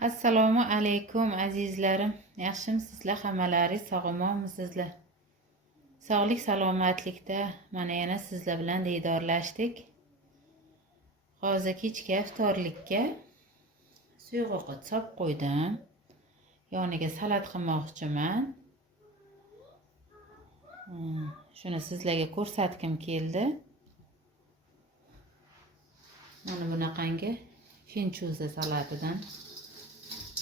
Assalomu alaykum azizlarim. Yaxshimisizlar? Hammalaringiz sog'lommisizlar? Sog'lik salomatlikda mana yana sizlar bilan diydorlashdik. Hozir kechki iftorlikka suyg'oqot solib qo'ydim. Yoniga salat qilmoqchiman. Shuni sizlarga ko'rsatgim keldi. Mana bunaqangi finchuza salatidan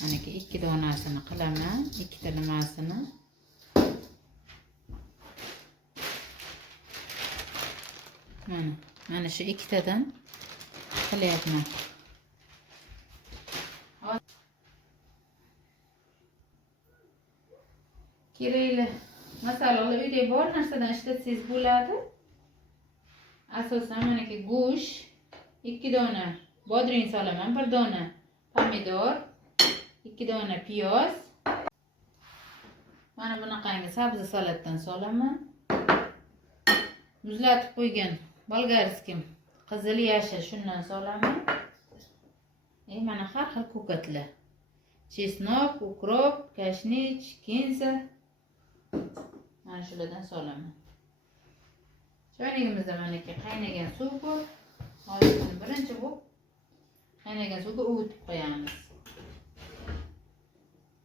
manaki 2 donasini qilaman, 2 ta nimasini. Mana shu 2 tadan qilyapman. Kerakli masalliqlar uyda bor narsadan ishlatsangiz bo'ladi. Asosan manaki go'sht, 2 dona bodring solaman, 1 dona pomidor, 2 dona piyoz. Mana bunaqangi sabzi salatdan solaman. Muzlatib qo'ygan bolgarskim qizil yashil shundan solaman. Mana har xil ko'katlar. Chesnok, ukrop, kashnich, kinza. Mana shulardan solaman. Choynagimizda manaki qaynagan suv bor. Hozir buni birinchi bo'lib qaynagan suvga uvitib qo'yamiz.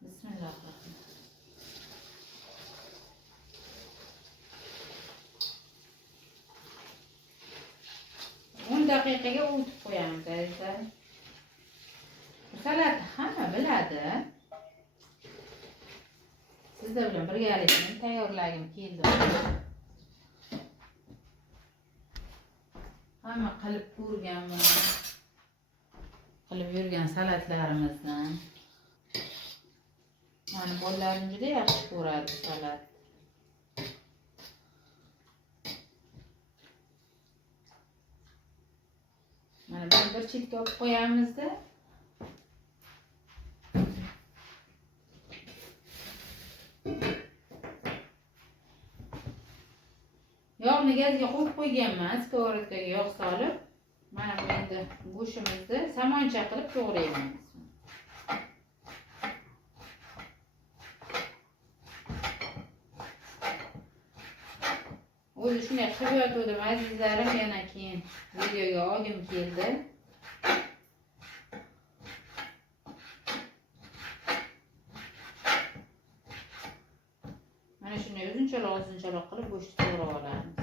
Bismillahirrohmanirrohim. 10 daqiqaga uvitib qo'yamiz azizlar. Salatni hamma biladi. Sizlar bilan birgalikda tayyorlagim keldi. Hamma qilib ko'rganman. Qilib yurgan salatlarimizdan. Mana bolalarim juda yaxshi ko'radi salat. Mana buni bir chetga olib qo'yamizda. Yog'ni gazga qo'yib qo'yganman, skоворodkaga yog' solib. Mana bu endi go'shtimizni somoncha qilib to'g'raymiz. O'zi shunday qilib yotgandim azizlarim, yana keyin videoga olgim keldi. Mana shunday uzunchaloq qilib go'shtni to'g'rab olamiz.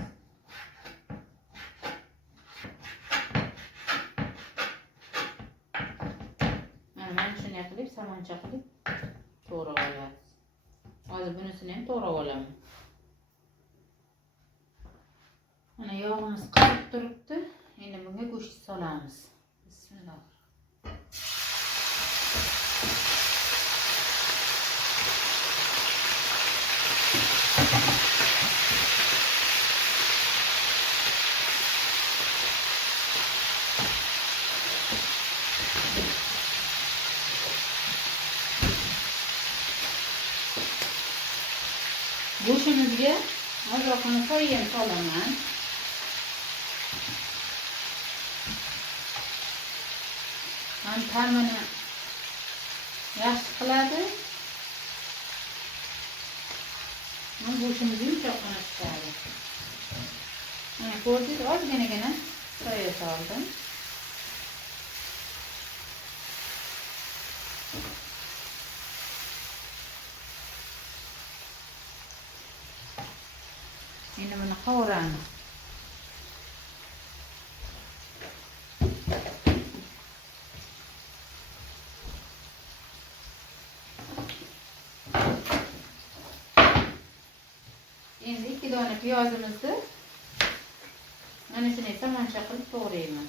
Mana shunday qilib somoncha qilib to'g'rab olamiz. Hozir bunisini ham to'g'rab olaman. Mana yog'imiz qizib turibdi. Endi bunga go'sht solamiz. Bismillah. Go'shtimizga ozroqini soya ham solaman. Ham ta'mini yaxshi qiladi. Ham go'shtimizni yumshoqqina chiqadi. Mana ko'rdingiz, ozginagina soya soldim. Endi buni qovuramiz. Endi 2 dona piyozimizni mana shunday somoncha qilib to'g'rayman.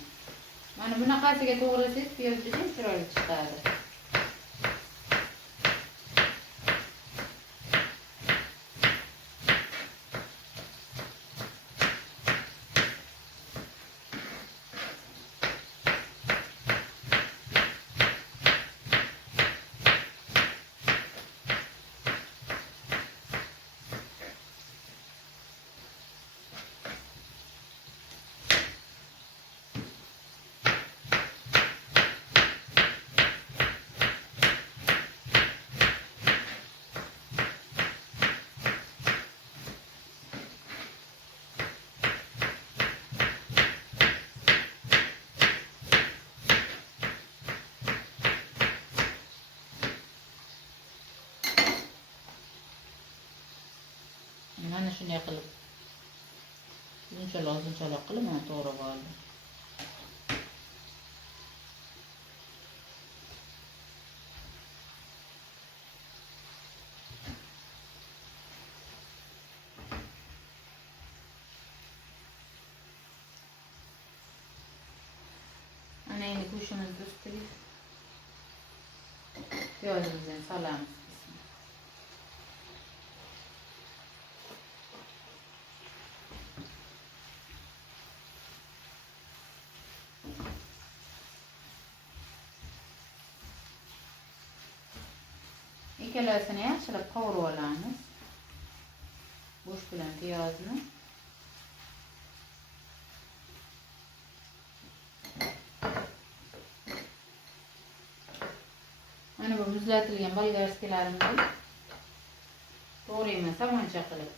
Mana bunaqasiga to'g'rasangiz piyoz juda chiroyli chiqadi. shunday qilib uzunchaloq qilib mana to'g'rab oldim. Ana endi go'shtimizni ustiga piyozimizni solamiz. Ikkalasini yaxshilab qovurib olamiz. Go'sht bilan piyozni. Mana bu muzlatilgan bolgarskilarimni to'g'rayman somoncha qilib.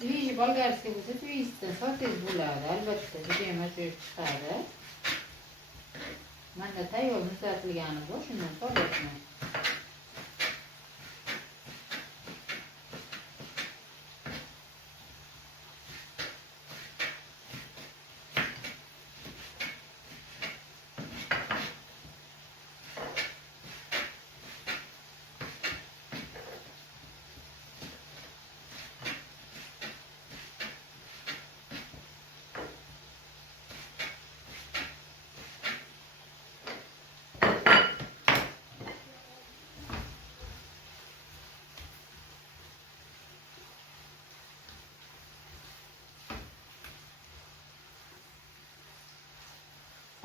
Свежий болгарский bo'lsa svejisidan solsangiz bo'ladi. Albatta juda ham ajoyib chiqadi. Menda tayyor muzlatilgani bor, shundan solyapman.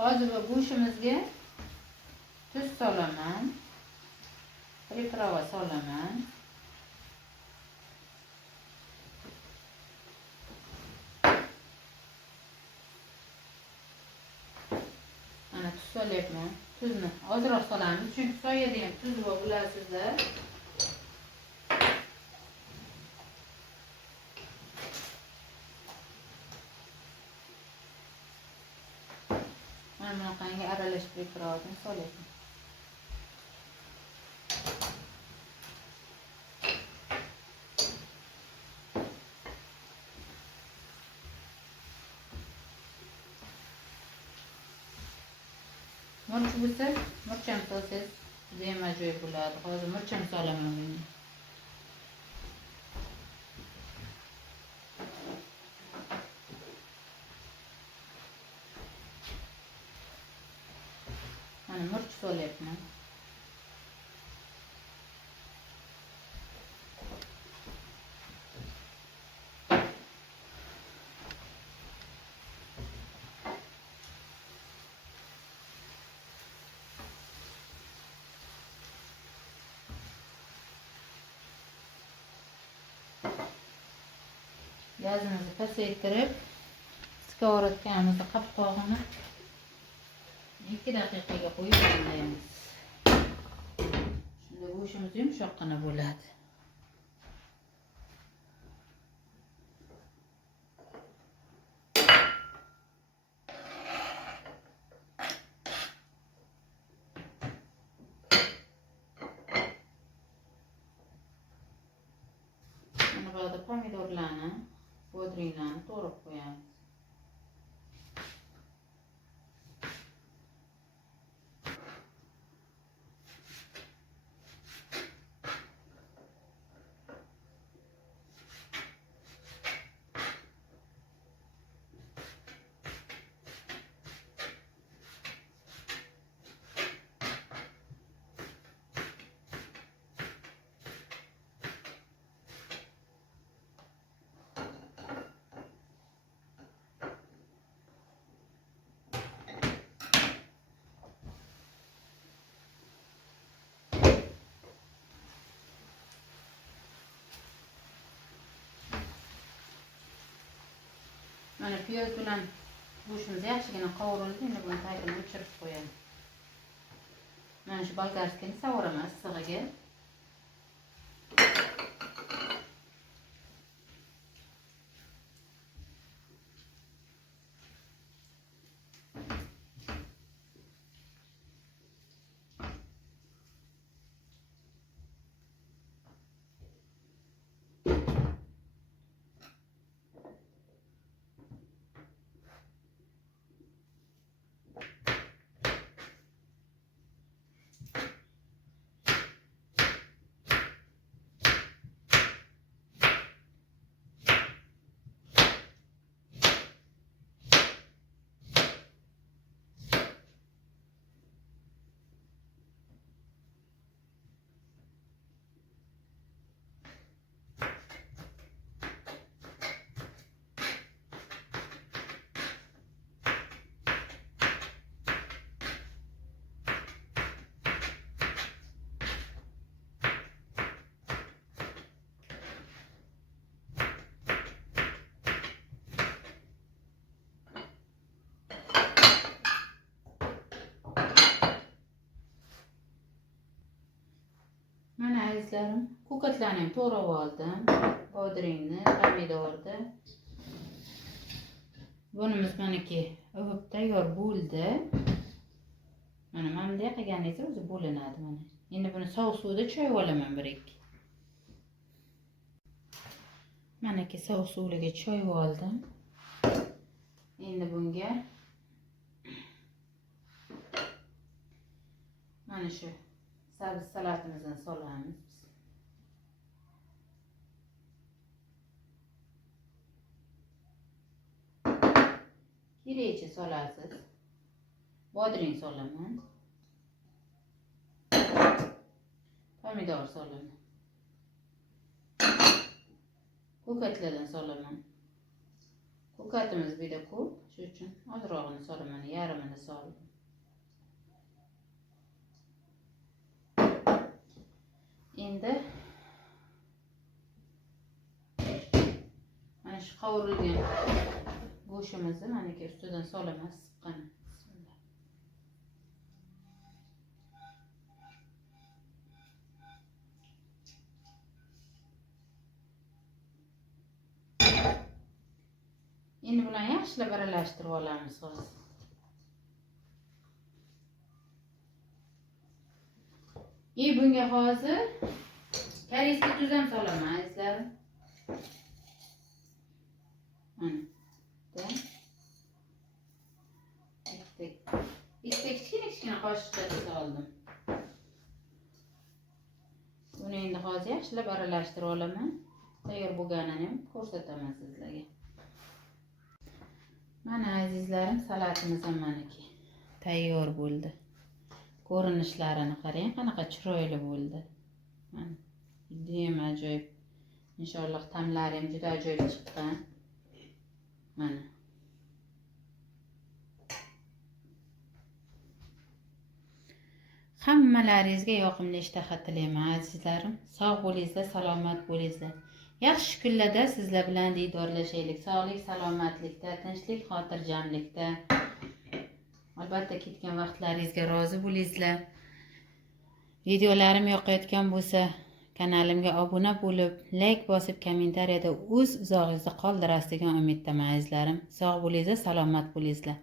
Hozir bu go'shtimizga tuz solaman. Priprava solaman. Ana tuz solyapman. Tuzni ozroq solamiz, chunki soyada ham tuz bor, bilasizlar. Mana bunaqangi aralashtirib turardim, solyapman. Murch bo'lsa, murcham solsangiz juda ham ajoyib bo'ladi. Hozir murcham solaman buni. Mana murch solyapman. Gazimizni pasaytirib, skоворodkamizni qopqog'ini 2 daqiqaga qo'yib damlaymiz. Shunda go'shtimiz yumshoqqina bo'ladi. Mana bu yerda pomidorlarni, bodringlarni to'g'rab qo'yamiz. Mana piyoz bilan go'shtimiz yaxshigina qovurildi. Endi buni tagini o'chirib qo'yamiz. Mana shu bolgarskini savuraman issig'iga. azizlarim. Ko'katlarni ham to'g'rab oldim. Bodringni, pomidorni. Bunimiz maniki o'pib tayyor bo'ldi. Mana bunday qilganingizda o'zi bo'linadi mana. Endi buni sovuq suvda choyib olaman bir-ikki. Manaki sovuq suvga choyib oldim. Endi bunga mana shu sabzi salatimizni solamiz. Kerakcha solasiz. Bodring solaman. Pomidor solaman. Ko'katlardan solaman. Ko'katimiz juda ko'p, shuning uchun ozrog'ini solaman, yarmini soldim. Endi mana shu qovurilgan go'shtimizni maniki ustidan solaman siqqan. Bismillah. Endi bilan yaxshilab aralashtirib olamiz hozir. Bunga hozir koreyskiy tuz ham solaman azizlarim. Mana. Ikkita kichkina qoshiqcha soldim. Buni endi hozir yaxshilab aralashtirib olaman. Tayyor bo'lganini ham ko'rsataman sizlarga. Mana azizlarim, salatimiz ham maniki tayyor bo'ldi. Ko'rinishlarini qarang, qanaqa chiroyli bo'ldi. Mana judayam ajoyib. Inshaalloh ta'mlari ham juda ajoyib chiqqan. Mana. Hammalaringizga yoqimli ishtaha tilayman azizlarim. Sog' bo'lingizlar, salomat bo'lingizlar. Yaxshi kunlarda sizlar bilan diydorlashaylik. Sog'lik, salomatlikda, tinchlik, xotirjamlikda. Albatta ketgan vaqtlaringizga rozi bo'lingizlar. Videolarim yoqayotgan bo'lsa, kanalimga obuna bo'lib, like bosib, kommentariyada o'z izog'ingizni qoldirasiz degan umiddaman azizlarim. Sog' bo'lingizlar, salomat bo'lingizlar.